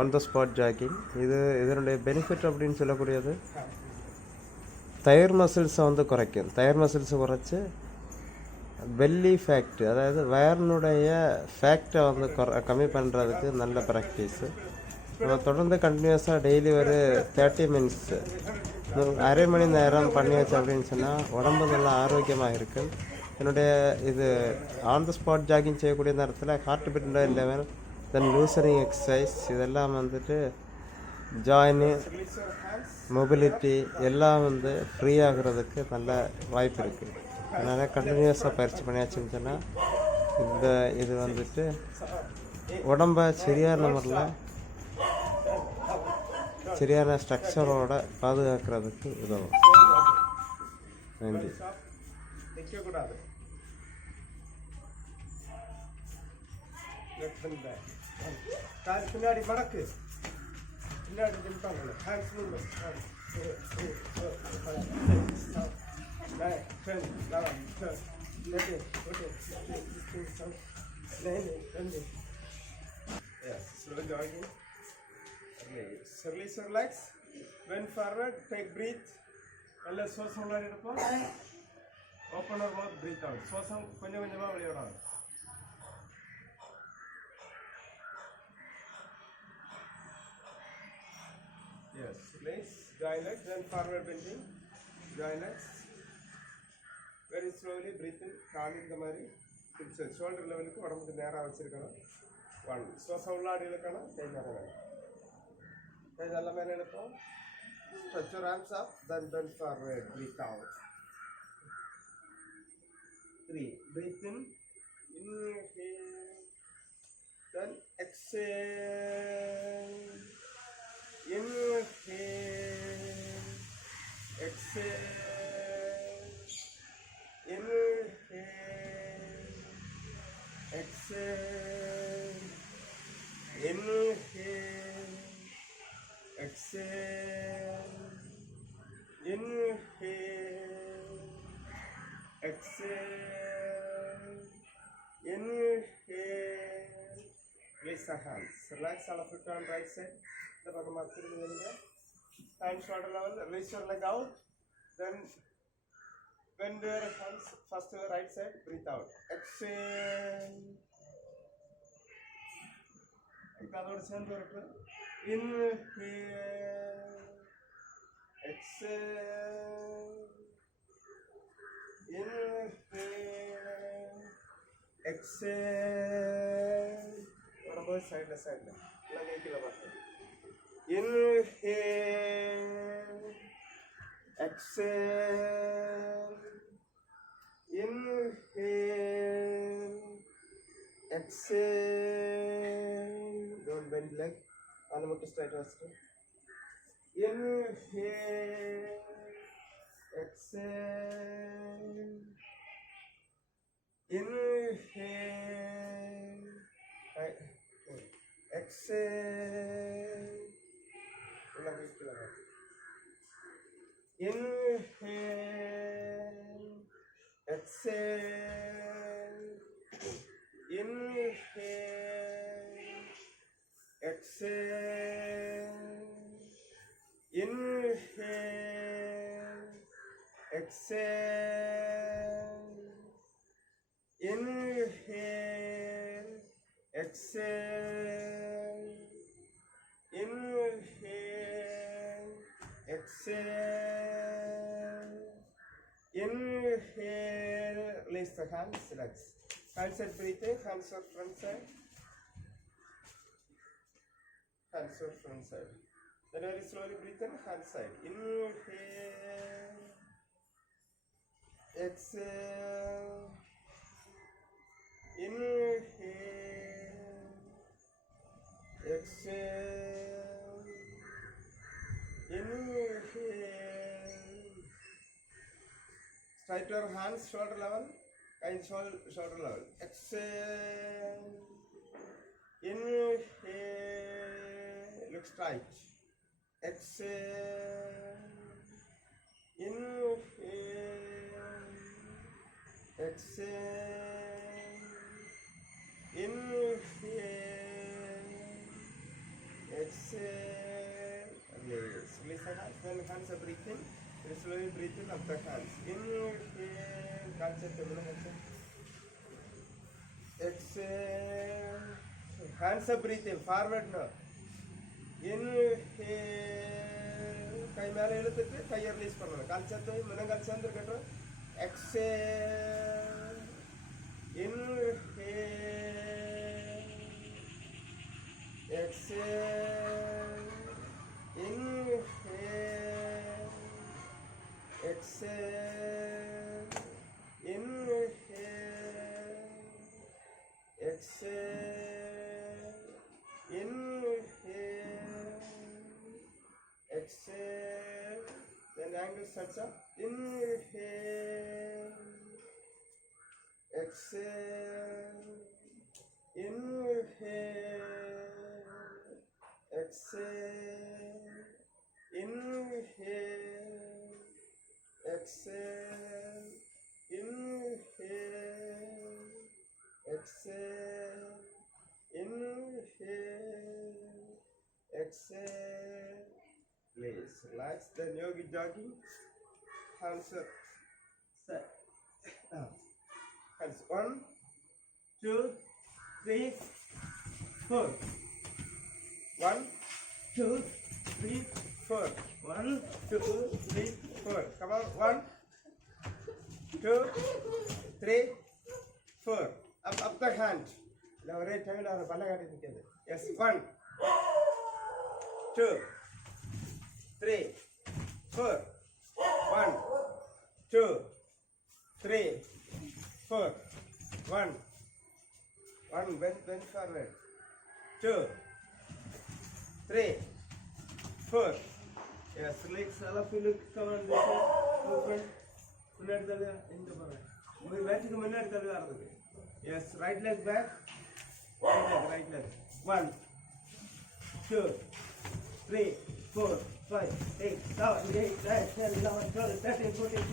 on the spot jogging. இதனுடைய பெனிஃபிட் அப்படின்னு சொல்லக்கூடியது தயர் மசில்ஸை வந்து குறைக்கும். தயர் மசில்ஸை குறைச்சி பெல்லி ஃபேக்ட், அதாவது வயர்னுடைய ஃபேக்டை வந்து கம்மி பண்ணுறதுக்கு நல்ல ப்ராக்டிஸு. நம்ம தொடர்ந்து கண்டினியூஸாக டெய்லி ஒரு 30 மினிட்ஸு அரை மணி நேரம் பண்ணியாச்சு அப்படின்னு சொன்னால் உடம்பு நல்லா ஆரோக்கியமாக இருக்கும். என்னுடைய இது ஆன் த ஸ்பாட் ஜாகிங் செய்யக்கூடிய நேரத்தில் ஹார்ட் பீட் லெவல், தென் லூசனிங் எக்ஸசைஸ், இதெல்லாம் வந்துட்டு ஜாயினு, மொபிலிட்டி எல்லாம் வந்து ஃப்ரீ ஆகிறதுக்கு நல்ல வாய்ப்பு இருக்குது. அதனால் கண்டினியூஸாக பயிற்சி பண்ணியாச்சுன்னு சொன்னால் இது வந்துட்டு உடம்பை சரியான முறையில் சரியான ஸ்ட்ரக்சரோட பாதுகாக்கிறதுக்கு உதவும். நன்றி. பின்னாடி மடக்கு, பின்னாடி நிற்பாங்க. Hands movement. 9, 10, 11, 12, 13, 14, 15, 16, 17, 18, 20. Yes, slow jogging. Release, relax. Bend forward, take breathe. நல்ல சுவாசம் உள்ளாடி எடுப்போம். Open our mouth, breathe out. சுவாசம் கொஞ்சம் கொஞ்சமாக வெளியிடணும். Yes, release. Join legs, then forward bending. Join legs. Very slowly breathe in. கால் இந்த மாதிரி ஷோல்டர் லெவலுக்கு உடம்புக்கு நேராக வச்சிருக்கணும். 1. சுவாசம் உள்ளாடி இழுக்கணும். கை நேரம் வேணும். கை நல்ல மேலே இழுப்போம். Stretch your arms up, then bend forward. Breathe out. 3. Breathe in. Inhale. Then exhale. Inhale. Exhale. Inhale. Exhale. Inhale. Exhale. Inhale. Exhale. Inhale. Release the hands. Relax all of it on right side. The bottom of the hand shoulder level. Release your leg out. Then bend your hands first to the right side. Breathe out. Exhale. அதோட சேர்ந்து இருக்கு. Inhale. Exhale. Inhale. Exhale. உடம்பு சைடுல எல்லாம் நீக்கில பார்த்து. Inhale. Exhale. Inhale. Exhale. Don't bend leg. Almost straight was. Inhale. Exhale. Inhale. Exhale. Inhale. Exhale. Inhale. Exhale. Inhale. Exhale. Inhale. Exhale. Inhale. Exhale. Inhale. Release the hands. Relax. Hand side breathing. Hands out front side. Hands out front side. Then very slowly breathe in. Hand side. Inhale. Exhale. Inhale. Exhale. Inhale. Straight your hands shoulder level and shoulder level. Exhale. Inhale. Look straight. Exhale. Inhale. Exhale. Inhale. exhale, release. Release the hands, then hands are breathe in. You slowly breathe in up the hands. Inhale, concentrate. Exhale, hands are breathe in, forward now. Inhale, கை மேலே இழுத்துட்டு கையை ரிலீஸ் பண்ணணும். கால் சேர்த்து முன்னங்கால் சேர்ந்துருக்கட்டும். Exhale, inhale, exhale, inhale, exhale, inhale, exhale, inhale, exhale, then angle starts up. Inhale, exhale, inhale, exhale, inhale, exhale, inhale, exhale, inhale, exhale. Please relax. Then yogi jogging. Hands up. Set. Hands 1, 2, 3, 4. 1, 2, 3, 4. 1, 2, 3, 4. Come on. 1, 2, 3, 4. Up the hand. Now right hand or balagadi together. Yes. 1, 2, 3, 4. 1, 2, 3, 4. 1, bend forward. 2, 3, 4. Yes, legs all of you look, come on, movement. முன்னாடி தள்ளுங்க, இந்த பாருங்க. உங்க பேட்சுக்கு முன்னாடி தள்ளுங்க ஆரம்பிங்க. Yes, right leg back. Right leg. 1, 2, 3, 4, 5, 6, 7, 8, 9, 10, 11, 12, 13, 14.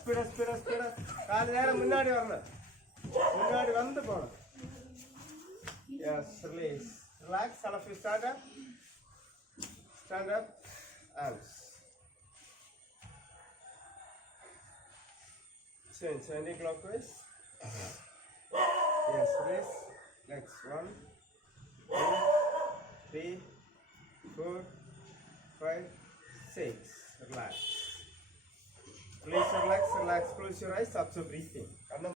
ஸ்பீடா. கால் நேரம் முன்னாடி வரணும். முன்னாடி வந்து போகணும். Yes, release. Relax, all of you stand up. Stand up. Arms. Change anti-clockwise. Yes, release. Legs 1, 2, 3, 4, 5, 6. Relax. Please relax. Close your eyes. Observe breathing.